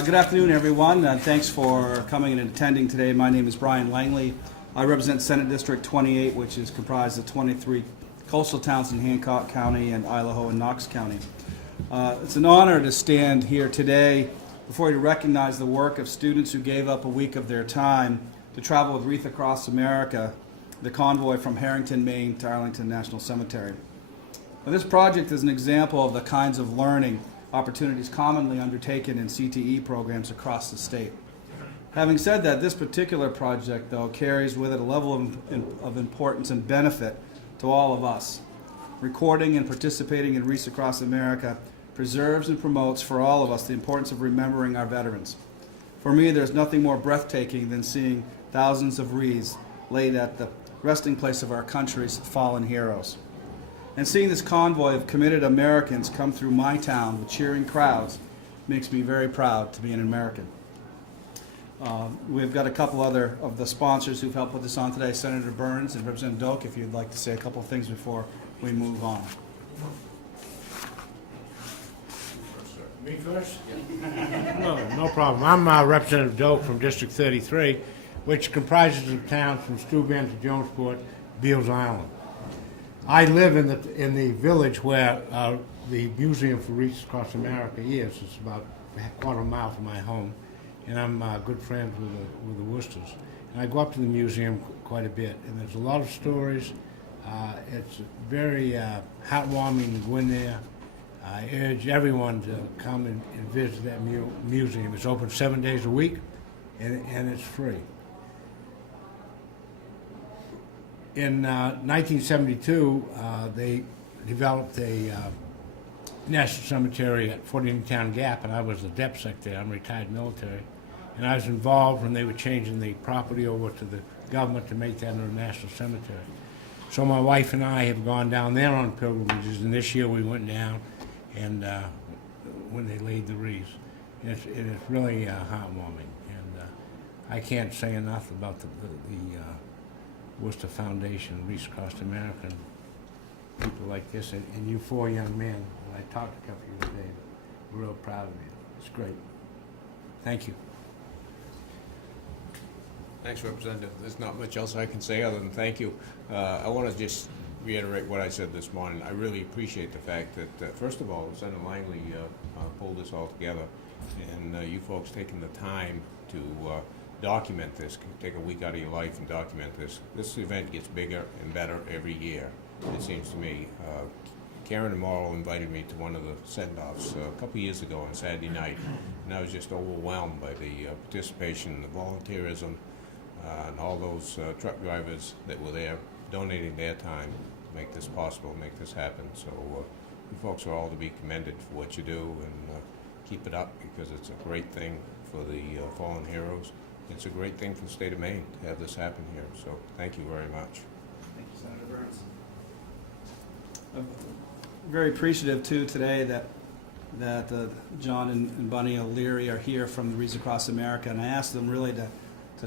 Good afternoon, everyone. Thanks for coming and attending today. My name is Brian Langley. I represent Senate District 28, which is comprised of 23 coastal towns in Hancock County and Idaho and Knox County. It's an honor to stand here today before you to recognize the work of students who gave up a week of their time to travel with Wreaths Across America, the convoy from Harrington, Maine to Arlington National Cemetery. Now, this project is an example of the kinds of learning opportunities commonly undertaken in CTE programs across the state. Having said that, this particular project, though, carries with it a level of importance and benefit to all of us. Recording and participating in Wreaths Across America preserves and promotes for all of us the importance of remembering our veterans. For me, there's nothing more breathtaking than seeing thousands of wreaths laid at the resting place of our country's fallen heroes. And seeing this convoy of committed Americans come through my town with cheering crowds makes me very proud to be an American. We've got a couple other of the sponsors who've helped put this on today, Senator Berns and Representative Doak, if you'd like to say a couple of things before we move on. Me first? No problem. I'm Representative Doak from District 33, which comprises the towns from Steuben to Jonesport, Beals Island. I live in the village where the Museum for Wreaths Across America is. It's about a quarter mile from my home, and I'm good friends with the Worcesters. And I go up to the museum quite a bit, and there's a lot of stories. It's very heartwarming to go in there. I urge everyone to come and visit that museum. It's open 7 days a week, and it's free. In 1972, they developed a national cemetery at Fort Town Gap, and I was the DEPSEC there. I'm retired military. And I was involved when they were changing the property over to the government to make that into a national cemetery. So my wife and I have gone down there on pilgrimages, and this year we went down and when they laid the wreaths. It is really heartwarming. And I can't say enough about the Worcester Foundation, Wreaths Across America, and people like this, and you four young men. I talked to a couple of you today. We're real proud of you. It's great. Thank you. Thanks, Representative. There's not much else I can say other than thank you. I want to just reiterate what I said this morning. I really appreciate the fact that, first of all, Senator Langley pulled this all together, and you folks taking the time to document this, take a week out of your life and document this. This event gets bigger and better every year, it seems to me. Karen and Morrill invited me to one of the send-offs a couple years ago on Saturday night, and I was just overwhelmed by the participation, the volunteerism, and all those truck drivers that were there donating their time to make this possible, make this happen. So you folks are all to be commended for what you do, and keep it up, because it's a great thing for the fallen heroes. It's a great thing for the state of Maine to have this happen here, so thank you very much. Thank you, Senator Berns. I'm very appreciative, too, today that John and Bunny OLeary are here from the Wreaths Across America, and I asked them really to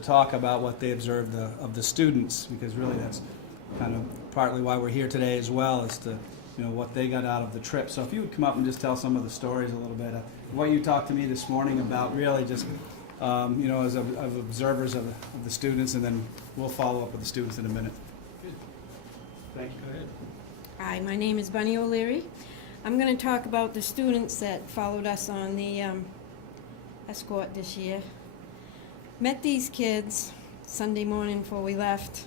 talk about what they observed of the students, because really that's kind of partly why we're here today as well, as to what they got out of the trip. So if you would come up and just tell some of the stories a little bit, what you talked to me this morning about, really just as of observers of the students, and then we'll follow up with the students in a minute. Good. Thank you. Go ahead. Hi, my name is Bunny OLeary. I'm going to talk about the students that followed us on the escort this year. Met these kids Sunday morning before we left,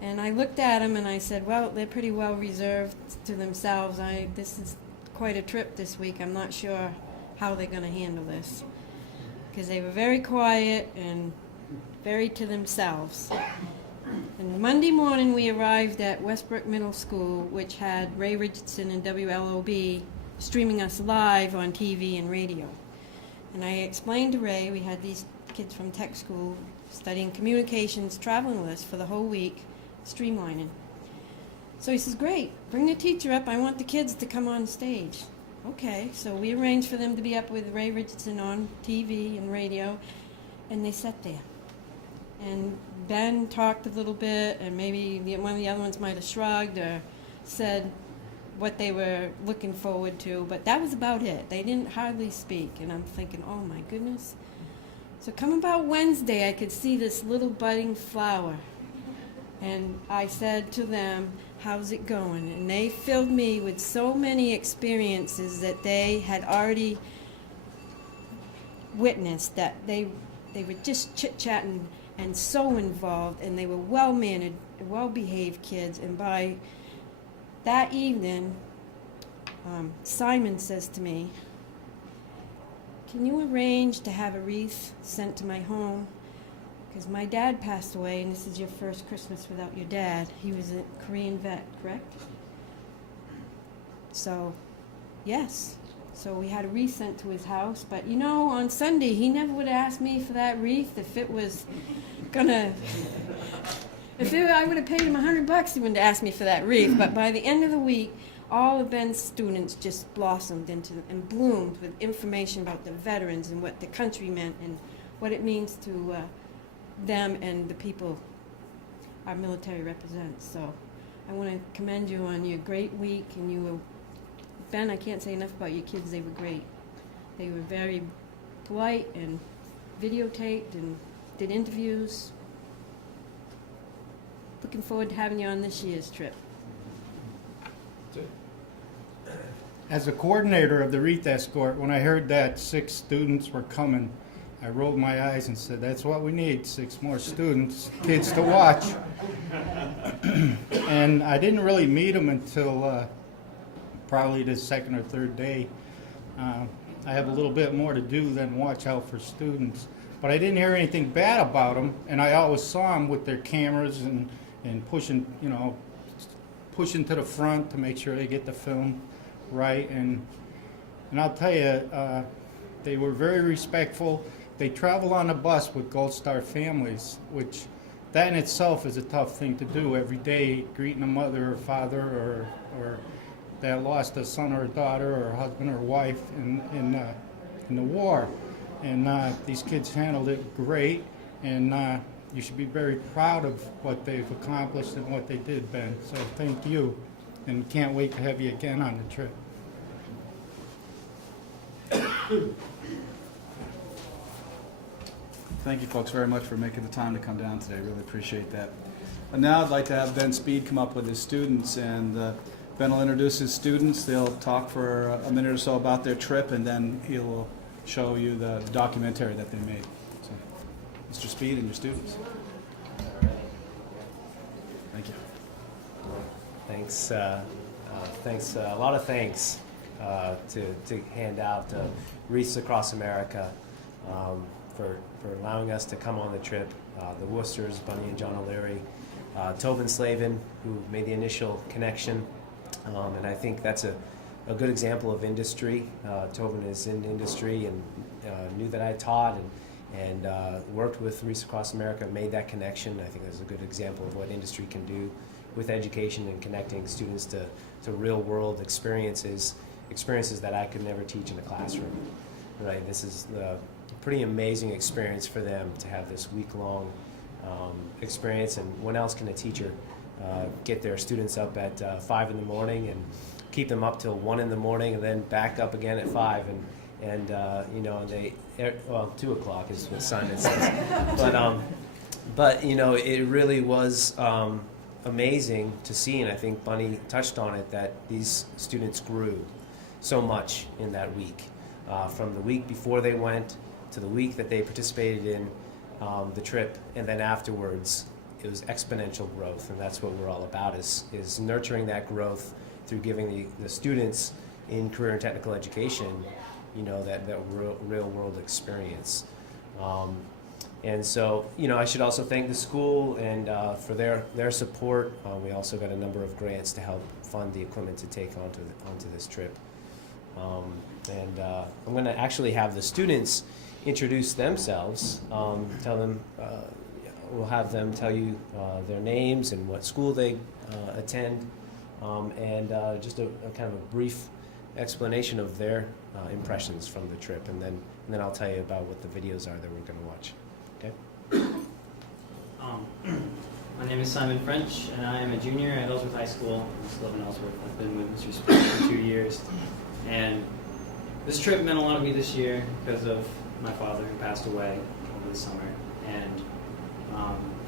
and I looked at them and I said, well, they're pretty well reserved to themselves. This is quite a trip this week. I'm not sure how they're going to handle this, because they were very quiet and very to themselves. And Monday morning we arrived at Westbrook Middle School, which had Ray Richardson and WLOB streaming us live on TV and radio. And I explained to Ray, we had these kids from tech school studying communications, traveling with us for the whole week, streamlining. So he says, great, bring the teacher up. I want the kids to come on stage. Okay, so we arranged for them to be up with Ray Richardson on TV and radio, and they sat there. And Ben talked a little bit, and maybe one of the other ones might have shrugged or said, what they were looking forward to, but that was about it. They didn't hardly speak, and I'm thinking, oh my goodness. So come about Wednesday, I could see this little budding flower, and I said to them, how's it going? And they filled me with so many experiences that they had already witnessed, that they were just chit-chatting and so involved, and they were well-mannered, well-behaved kids. And by that evening, Simon says to me, can you arrange to have a wreath sent to my home? Because my dad passed away, and this is your first Christmas without your dad. He was a Korean vet, correct? So, yes. So we had a wreath sent to his house. But you know, on Sunday, he never would have asked me for that wreath if it was gonna... I would have paid him $100, he wouldn't have asked me for that wreath. But by the end of the week, all of Ben's students just blossomed into and bloomed with information about the veterans and what the country meant and what it means to them and the people our military represents. So I want to commend you on your great week. And you were, Ben, I can't say enough about your kids. They were great. They were very polite and videotaped and did interviews. Looking forward to having you on this year's trip. As a coordinator of the Wreath Escort, when I heard that 6 students were coming, I rolled my eyes and said, that's what we need, 6 more students, kids to watch. And I didn't really meet them until probably the 2nd or 3rd day. I have a little bit more to do than watch out for students. But I didn't hear anything bad about them, and I always saw them with their cameras and pushing, pushing to the front to make sure they get the film right. And I'll tell you, they were very respectful. They travel on a bus with Gold Star families, which that in itself is a tough thing to do every day, greeting a mother or father or that lost a son or a daughter or a husband or wife in the war. And these kids handled it great, and you should be very proud of what they've accomplished and what they did, Ben. So thank you, and can't wait to have you again on the trip. Thank you folks very much for making the time to come down today. Really appreciate that. And now I'd like to have Ben Speed come up with his students, and Ben will introduce his students. They'll talk for a minute or so about their trip, and then he'll show you the documentary that they made. So, Mr. Speed and your students. Thank you. Thanks. Thanks. A lot of thanks to hand out to Wreaths Across America for allowing us to come on the trip. The Worcesters, Bunny and John OLeary, Tobin Slavin, who made the initial connection, and I think that's a good example of industry. Tobin is in industry and knew that I taught and worked with Wreaths Across America, made that connection. I think that's a good example of what industry can do with education and connecting students to real world experiences that I could never teach in a classroom. Right? This is a pretty amazing experience for them to have this week-long experience. And when else can a teacher get their students up at 5 in the morning and keep them up till 1 in the morning and then back up again at 5 and they 2 o'clock is what Simon says. But it really was amazing to see, and I think Bunny touched on it, that these students grew so much in that week. From the week before they went to the week that they participated in the trip, and then afterwards it was exponential growth, and that's what we're all about, is nurturing that growth through giving the students in career and technical education, that real world experience. And so, I should also thank the school and for their support. We also got a number of grants to help fund the equipment to take onto this trip. And I'm going to actually have the students introduce themselves, tell them, we'll have them tell you their names and what school they attend, and just a kind of a brief explanation of their impressions from the trip, and then I'll tell you about what the videos are that we're going to watch. Okay? My name is Simon French, and I am a junior at Ellsworth High School. I just live in Ellsworth. I've been with Mr. Speed for 2 years. And this trip meant a lot to me this year because of my father who passed away over the summer. And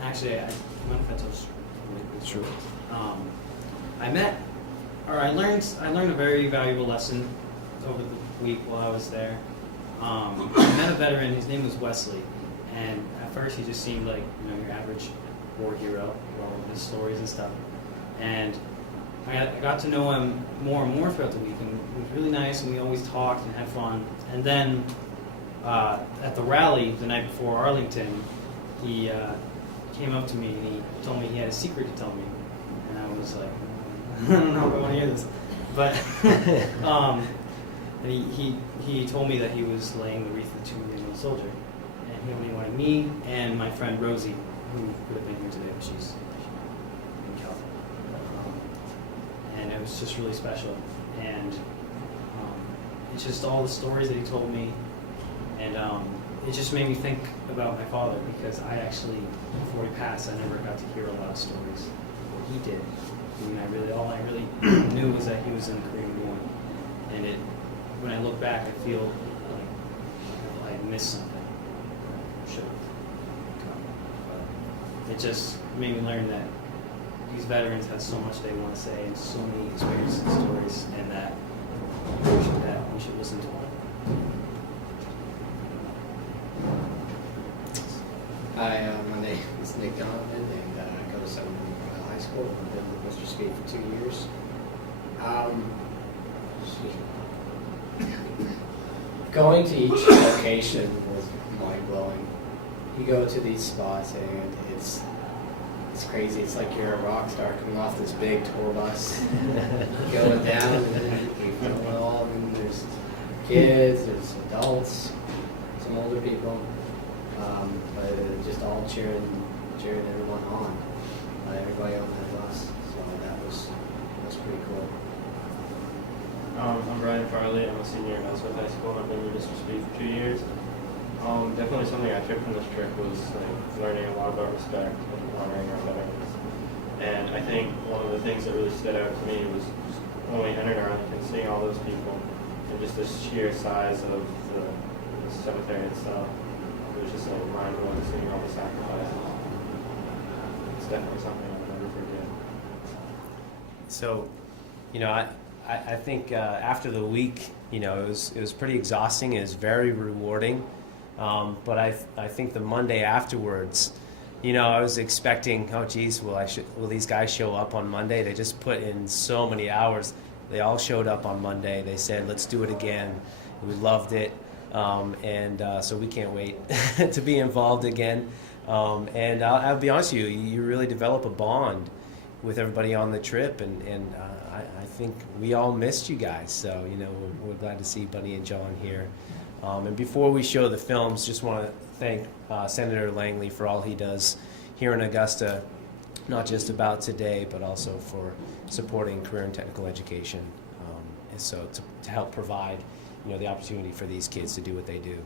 actually, I went if I told you. Sure. I learned a very valuable lesson over the week while I was there. I met a veteran. His name was Wesley, and at first he just seemed like your average war hero, with all of his stories and stuff. And I got to know him more and more throughout the week, and he was really nice, and we always talked and had fun. And then at the rally the night before Arlington, he came up to me and he told me he had a secret to tell me, and I was like, I don't know if I want to hear this, but and he told me that he was laying the wreath to a young soldier, and he only wanted me and my friend Rosie, who could have been here today, but she's in California, and it was just really special, and it's just all the stories that he told me, and it just made me think about my father, because I actually, before he passed, I never got to hear a lot of stories what he did. I mean, all I really knew was that he was in the Korean War, and when I look back, I feel like I missed something. Should have come. But it just made me learn that these veterans have so much they want to say and so many experiences and stories, and that we should listen to them. Hi, my name is Nick Donovan, and I go to Senator Langley High School. I've been with Mr. Speed for 2 years. Going to each location was mind-blowing. You go to these spots, and it's crazy. It's like you're a rock star coming off this big tour bus, going down, and then you film it all. And there's kids, there's adults, some older people. But just all cheering everyone on, everybody on that bus. So that was pretty cool. I'm Brian Farley. I'm a senior in Ellsworth High School, and I've been with Mr. Speed for 2 years. Definitely something I took from this trip was learning a lot about respect and honoring our veterans. And I think one of the things that really stood out to me was when we entered Arlington, seeing all those people and just the sheer size of the cemetery itself. It was just mind-blowing seeing all the sacrifices. It's definitely something I'll never forget. So, I think after the week, it was pretty exhausting. It was very rewarding, but I think the Monday afterwards, I was expecting, oh geez, will these guys show up on Monday? They just put in so many hours. They all showed up on Monday. They said, let's do it again. We loved it. So we can't wait to be involved again. And I'll be honest with you, you really develop a bond with everybody on the trip, and I think we all missed you guys. So, we're glad to see Bunny and John here. And before we show the films, just want to thank Senator Langley for all he does here in Augusta, not just about today, but also for supporting career and technical education. And so to help provide the opportunity for these kids to do what they do.